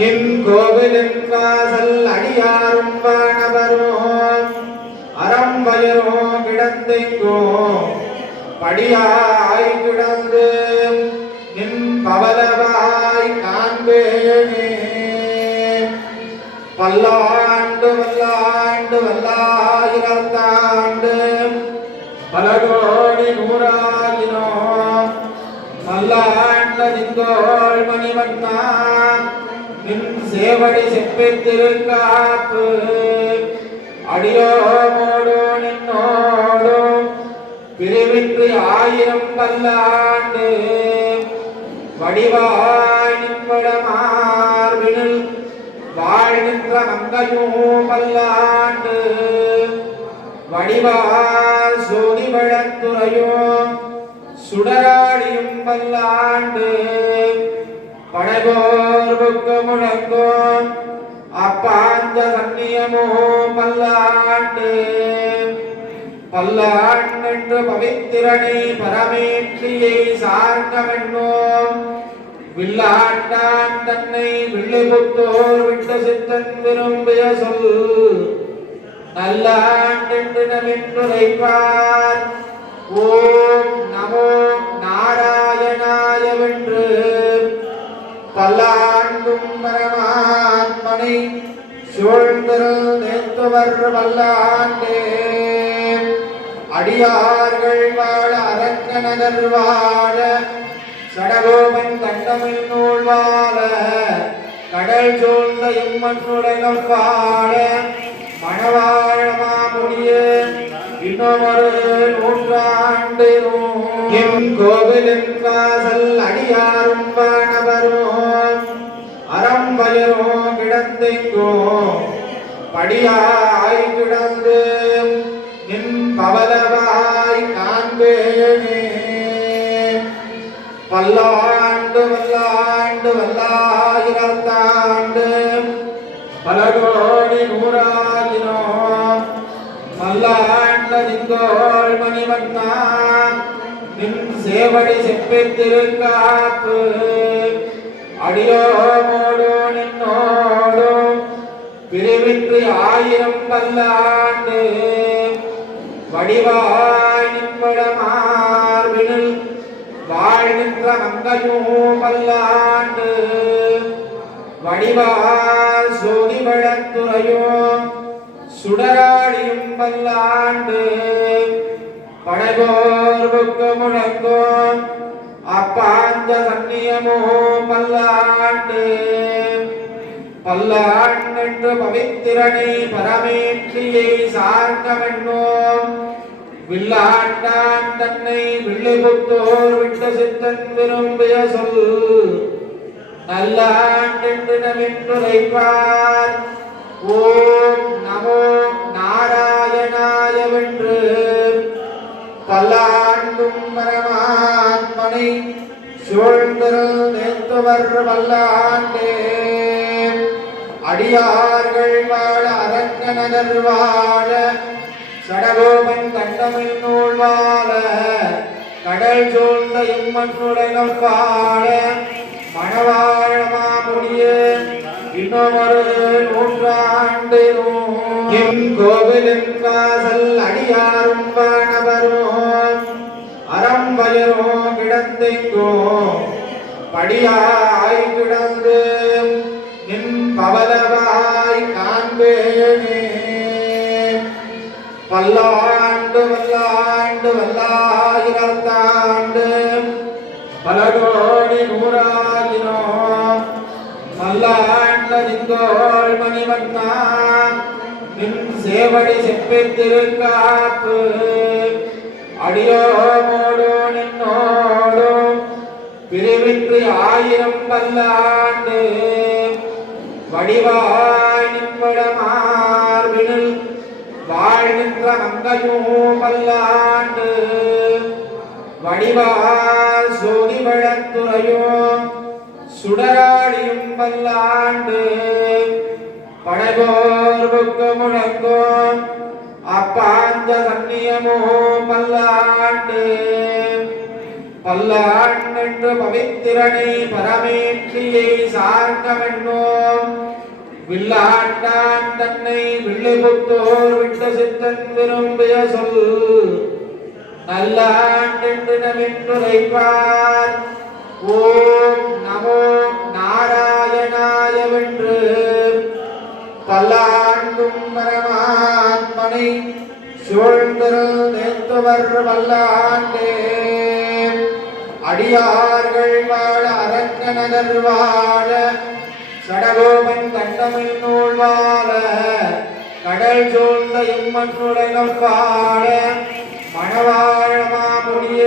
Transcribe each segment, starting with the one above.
நின் கோவிலின் வாசல் அடியாரும் வானவரும். அறம் வயரோ கிடந்தெங்கோ படியாய் கிடந்து நின் பவலவாய் காண்பேனே. பல்லாண்டு வல்லாண்டு வல்லாயிரத்தாண்டு பல கோடி நூறாயினோ மல்லாண்ட நிங்கோள் மணிவண்ணா. நின் சேவடி செப்பித்திருக்காப்பு அடியோமோடு நின்னோடு பிரிவின்றி ஆயிரம் பல்லாண்டு. வடிவாய் நின்படமார்பினில் வாழ்கின்ற மங்கையும் பல்லாண்டு. வடிவால் சோதி வழத்துறையும் சுடராடியும் பல்லாண்டு. படைபோர் புக்கு அப்பாந்த சன்னியமோ பல்லாண்டு. பல்லாண்டென்று பவித்திரனை பரமேற்றியை சார்ந்தவென்னோ வில்லாண்டான் தன்னை வில்லிபுத்தோர் விட்ட சித்தன் விரும்பிய சொல். நல்லாண்டென்று நவின்றுரைப்பார் பரமாத்மனை சூழ்ந்திருள் நேத்துவர் வல்லாண்டே. அடியார்கள் வாழ அரங்கநகர் வாழ சடகோபன் கண்டமில் நூல் வாழ கடல் சூழ்ந்த இம்மண்ணுலகம் வாழ மணவாழ மாமுடிய இன்னொரு நூற்றாண்டு எம் கோவிலின் வாசல் அடியாரும் வாணவரும் கிடந்தெங்கோ படியாய் கிடந்து நின் பவலவாய் காண்பேனே. பல்லாண்டு வல்லாண்டு வல்லாயிரத்தாண்டு பல கோடி நூறாயிரோ மல்லாண்ட நிங்கோள் மணிவண்ணா நின் சேவடி செப்பித்திருக்காப்பு அடியோமோடு நின்னோடு பிரிவின்றி ஆயிரம் பல்லாண்டு வடிவாய் நின்படமார்பினில் வாழ்கின்ற மங்கையும் பல்லாண்டு வடிவால் சோதி வழத்துறையும் சுடராடியும் பல்லாண்டு. படைபோர் புக்கு முழங்கும் அப்பாந்த சன்னியமோ பல்லாண்டு. பல்லாண்டென்று பவித்திரனை பரமேற்றியை சார்ந்தவென்னோ? வில்லாண்டான் தன்னை வில்லிபுத்தோர் விட்டு சித்தன் விரும்பிய சொல் நல்ல நல்லாண்டென்று நவின்றுரைப்பார். ஓம் நமோ நாராயணாயவென்று பல்லாண்டும் பரமாத்மனை சூழ்ந்திரு நேத்துவர் வல்லாண்டே. அடியார்கள் வாழ அரங்கநகர் வாழ சடகோபன் கண்டமின் நூல் வாழ கடல் சூழ்ந்த இம்மண்ணுலகம் வாழ மணவாழ மாமுடிய இன்னொரு நூற்றாண்டு எம் கோவிலின் வாசல் அடியாரும் வானவரும் அறம் வயரோ கிடந்தெங்கோ படியாய் வல்லாண்டு வல்லாண்டு வல்லாயிரத்தாண்டு பல கோடி நூறாயினோ மல்லாண்ட நிங்கோள் மணிவண்ணா நின் சேவடி செப்பித்திருக்காப்பு அடியோமோடு நின்னோடு பிரிவின்றி ஆயிரம் பல்லாண்டு. வடிவா வாழ்கின்ற பல்லாண்டு வடிவால் சோதி வழத்துறையும் சுடராடியும் பல்லாண்டு படகோர்வுக்கு முழங்கும் அப்பாந்த சன்னியமோ பல்லாண்டு பல்லாண்டு என்று பவித்திரனை பரமேற்றியை சார்ந்தவென்னோ வில்லாண்டான் தன்னை வில்லிபுத்தோர் விட்ட சித்தன் விரும்பிய சொல் நல்லாண்டென்று நவின்றுரைப்பார் ஓம் நமோ நாராயணாயவென்று பல்லாண்டும் பரமாத்மனை சூழ்ந்திருள் நேத்துவர் வல்லாண்டே. அடியார்கள் வாழ அரங்க நகர் வாழ சடகோ கண்டமில் நூல் வாழ கடல் சூழ்ந்த இம்மண்ணுலகம் பாட மணவாழமா மாமுடிய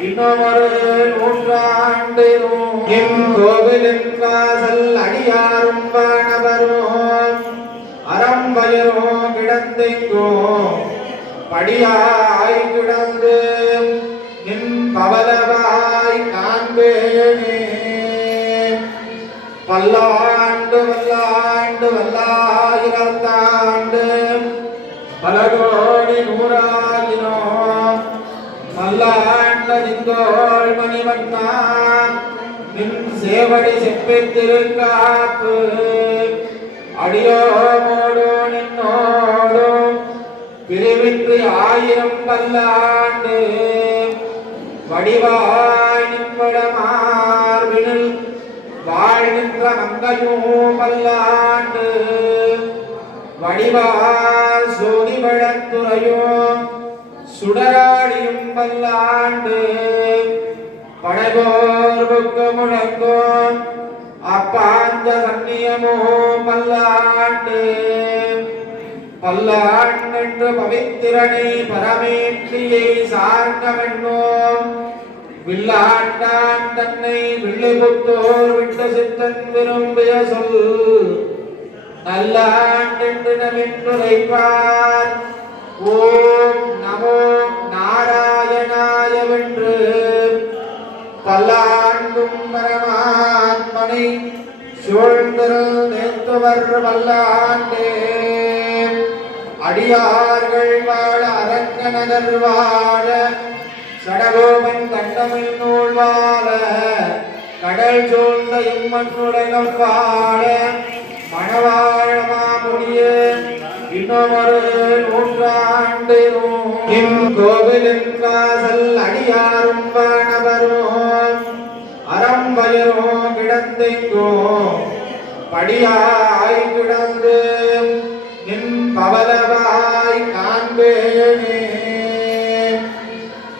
இன்னொரு நூற்றாண்டு என் கோவிலின் வாசல் அடியாரும் வானவரும் அறம்பயரோ கிடந்தெங்கோ படியார் பலகோடி கோடி மல்லாண்ட நிங்கோள் மணிவண்ணா. நின் சேவடி செப்பித்திருக்காப்பு அடியோமோடு நின்னோடு. பிரிவின்றி ஆயிரம் பல்லாண்டு. வடிவாய் நின்படமார்பினில் வாழ்கின்ற மங்கையும் பல்லாண்டு வடிவால் சோதி வழத்துறையும் சுடராடியும் பல்லாண்டு படைபோர் முழங்கோ அப்பாந்த சன்னியமோ பல்லாண்டு. பல்லாண்டென்று பவித்திரனை பரமேற்றியை சார்ந்தவென்னோ வில்லாண்டான் தன்னை வில்லிபுத்தோர் விட்டு சித்தன் விரும்பிய சொல் நல்ல நல்லாண்டென்று நவின்றுரைப்பார் ஓம் நமோ நாராயணாயவென்று பல்லாண்டும் பரமாத்மனை சூழ்ந்திருள் நேத்துவர் வல்லாண்டே. அடியார்கள் வாழ அரங்க நகர் வாழ சடகோபன் கண்டமில் நூல் வாழ கடல் சூழ்ந்த இம்மண்ணுலகம் வாழ மணவாழ மாமுடிய இன்னொரு நூற்றாண்டு இம் கோவிலின் வாசல் அடியாரும் வானவரும் அறம்பயரோ கிடந்தெங்கோ படியாய் கிடந்து நின் பவலவாய் காண்பேனே.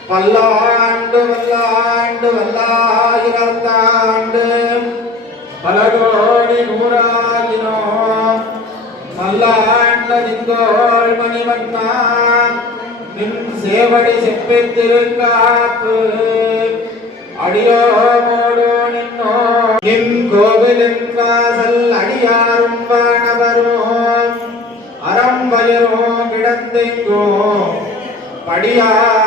பல்லாண்டு வல்லாண்டு வல்லாயிரத்தாண்டு பலகோ கோடி நூறாயினோ மல்லாண்ட நிங்கோள் மணிவண்ணா நின் சேவடி செப்பித்திருக்காப்பு அடியோமோடு நின்னோ நின் கோவிலின் வாசல் அடியாரும் வாணவரும் அறம் வயரோ கிடந்தெங்கோ படியார்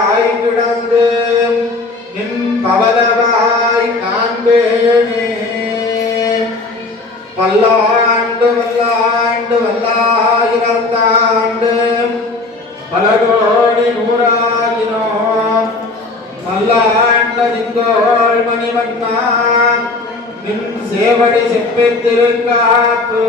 நின் சேவடி செப்பித்திருக்காப்பு.